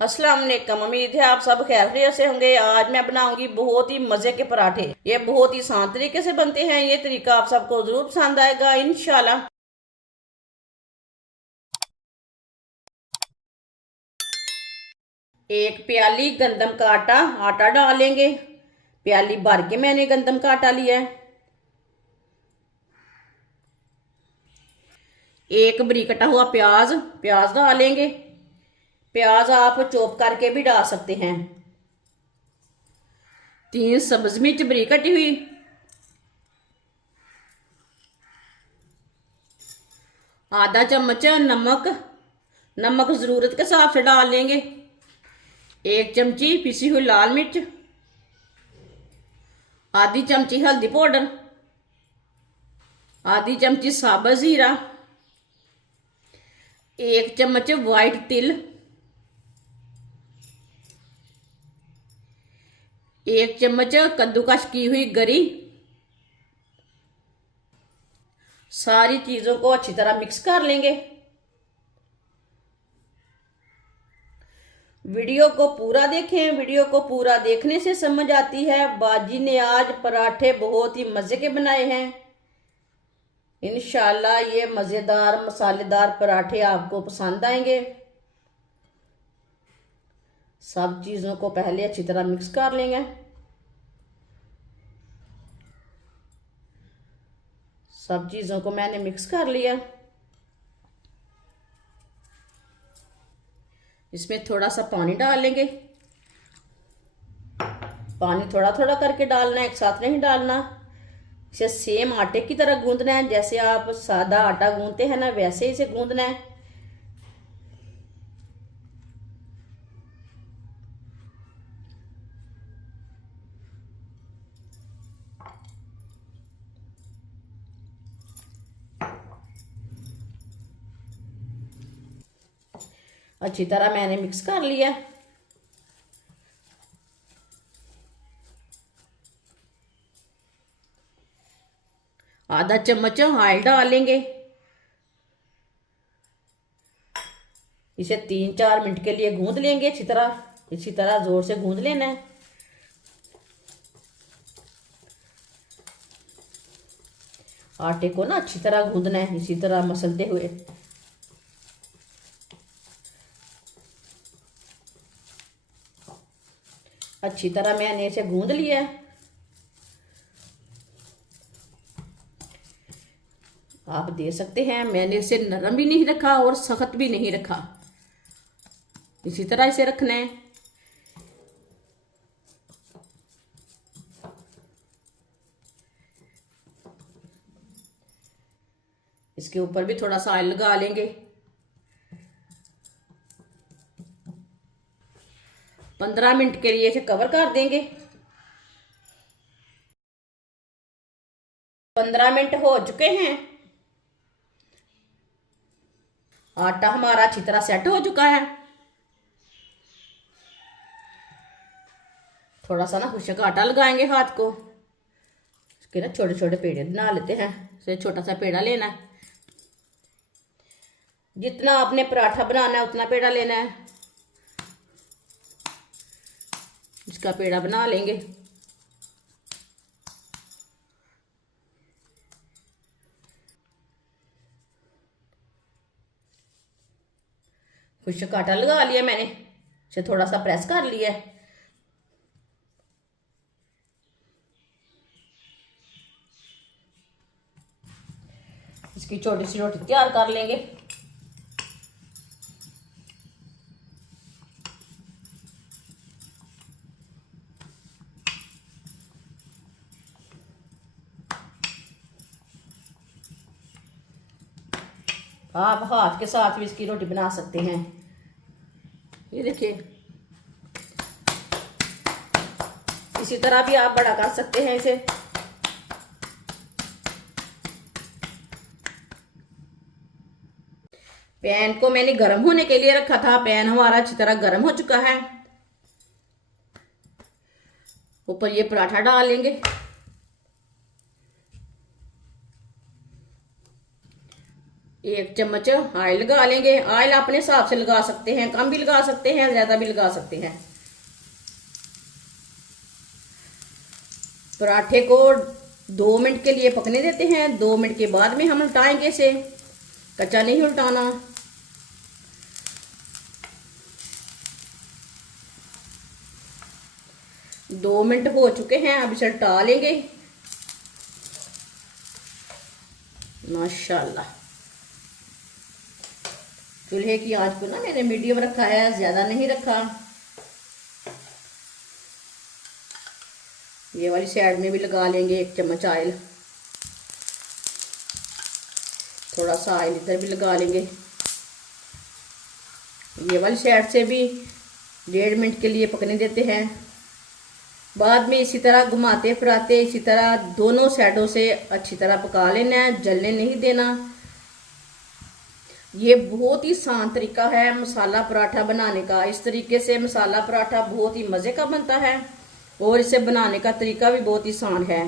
अस्सलाम वालेकुम। उम्मीद है आप सब खैरियत से होंगे। आज मैं बनाऊंगी बहुत ही मजे के पराठे। ये बहुत ही आसान तरीके से बनते हैं। ये तरीका आप सबको जरूर पसंद आएगा इंशाल्लाह। एक प्याली गंदम का आटा डालेंगे। प्याली भर के मैंने गंदम का आटा लिया है। एक बरीक कटा हुआ प्याज प्याज डालेंगे। प्याज आप चॉप करके भी डाल सकते हैं। 3 सब्ज मिर्च बरीक कटी हुई। आधा चम्मच नमक। नमक जरूरत के हिसाब से डाल लेंगे। 1 चमची पिसी हुई लाल मिर्च। आधी चमची हल्दी पाउडर। आधी चमची साबुत जीरा। 1 चम्मच वाइट तिल। 1 चम्मच कद्दूकस की हुई गरी। सारी चीजों को अच्छी तरह मिक्स कर लेंगे। वीडियो को पूरा देखें। वीडियो को पूरा देखने से समझ आती है बाजी ने आज पराठे बहुत ही मजे के बनाए हैं। इंशाल्लाह ये मजेदार मसालेदार पराठे आपको पसंद आएंगे। सब चीजों को पहले अच्छी तरह मिक्स कर लेंगे। सब चीजों को मैंने मिक्स कर लिया। इसमें थोड़ा सा पानी डाल लेंगे। पानी थोड़ा थोड़ा करके डालना है, एक साथ नहीं डालना। इसे सेम आटे की तरह गूंदना है। जैसे आप सादा आटा गूंदते हैं ना, वैसे ही इसे गूंदना है। अच्छी तरह मैंने मिक्स कर लिया। आधा चम्मच ऑयल डालेंगे। इसे 3-4 मिनट के लिए गूंद लेंगे। इसी तरह जोर से गूंद लेना है। आटे को ना अच्छी तरह गूंदना है, इसी तरह मसलते हुए। अच्छी तरह मैंने इसे गूंद लिया है। आप दे सकते हैं, मैंने इसे नरम भी नहीं रखा और सख्त भी नहीं रखा। इसी तरह इसे रखना है। इसके ऊपर भी थोड़ा सा ऑयल लगा लेंगे। 15 मिनट के लिए इसे कवर कर देंगे। 15 मिनट हो चुके हैं। आटा हमारा अच्छी तरह सेट हो चुका है। थोड़ा सा ना खुशक आटा लगाएंगे हाथ को। इसके ना छोटे छोटे पेड़े बना लेते हैं। इसे छोटा सा पेड़ा लेना है। जितना आपने पराठा बनाना है उतना पेड़ा लेना है। इसका पेड़ा बना लेंगे। खुशक आटा लगा लिया मैंने। इसे थोड़ा सा प्रेस कर लिया है। इसकी छोटी सी रोटी तैयार कर लेंगे। आप हाथ के साथ भी इसकी रोटी बना सकते हैं। ये देखिए, इसी तरह भी आप बड़ा कर सकते हैं इसे। पैन को मैंने गर्म होने के लिए रखा था। पैन हमारा अच्छी तरह गर्म हो चुका है। ऊपर ये पराठा डाल लेंगे। 1 चम्मच ऑयल लगा लेंगे। ऑयल अपने हिसाब से लगा सकते हैं, कम भी लगा सकते हैं, ज्यादा भी लगा सकते हैं। पराठे को 2 मिनट के लिए पकने देते हैं। 2 मिनट के बाद में हम उल्टाएंगे इसे, कच्चा नहीं उल्टाना। दो मिनट हो चुके हैं, अब इसे उल्टा लेंगे। माशाल्लाह। चूल्हे की आंच को ना मैंने मीडियम रखा है, ज्यादा नहीं रखा। ये वाली साइड में भी लगा लेंगे 1 चम्मच ऑयल। थोड़ा सा ऑयल इधर भी लगा लेंगे। ये वाली साइड से भी 1.5 मिनट के लिए पकने देते हैं। बाद में इसी तरह घुमाते फिराते इसी तरह दोनों साइडों से अच्छी तरह पका लेना है, जलने नहीं देना। ये बहुत ही आसान तरीका है मसाला पराठा बनाने का। इस तरीके से मसाला पराठा बहुत ही मज़े का बनता है और इसे बनाने का तरीका भी बहुत ही आसान है।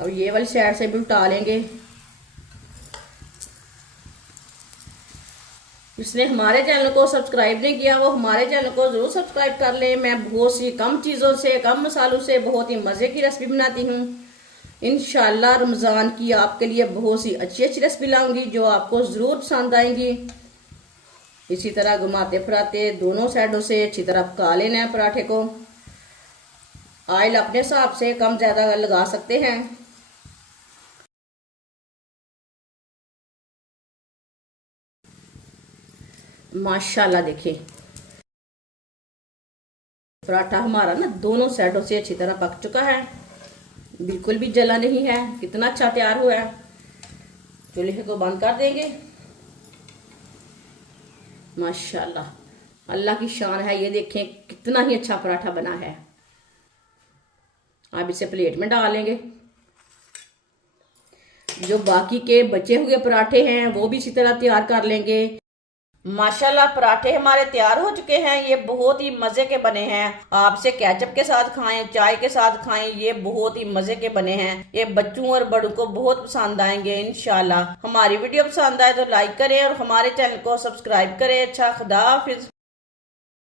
अब ये वाली साइड से भी उल्टा लेंगे। जिसने हमारे चैनल को सब्सक्राइब नहीं किया वो हमारे चैनल को जरूर सब्सक्राइब कर ले। मैं बहुत सी कम चीज़ों से, कम मसालों से बहुत ही मज़े की रेसिपी बनाती हूँ। इंशाल्लाह रमज़ान की आपके लिए बहुत सी अच्छी अच्छी रेसिपी लाऊंगी जो आपको ज़रूर पसंद आएंगी। इसी तरह घुमाते फिराते दोनों साइडों से अच्छी तरह पका लेना है पराठे को। ऑयल अपने हिसाब से कम ज़्यादा लगा सकते हैं। माशाल्लाह देखिए पराठा हमारा ना दोनों साइडों से अच्छी तरह पक चुका है, बिल्कुल भी जला नहीं है। कितना अच्छा तैयार हुआ है। चूल्हे को बंद कर देंगे। माशाल्लाह अल्लाह की शान है। ये देखें कितना ही अच्छा पराठा बना है। अब इसे प्लेट में डाल लेंगे। जो बाकी के बचे हुए पराठे हैं वो भी इसी तरह तैयार कर लेंगे। माशाल्लाह पराठे हमारे तैयार हो चुके हैं। ये बहुत ही मजे के बने हैं। आपसे केचप के साथ खाएं, चाय के साथ खाएं, ये बहुत ही मजे के बने हैं। ये बच्चों और बड़ों को बहुत पसंद आएंगे इंशाल्लाह। हमारी वीडियो पसंद आए तो लाइक करें और हमारे चैनल को सब्सक्राइब करें। अच्छा, खुदा हाफिज।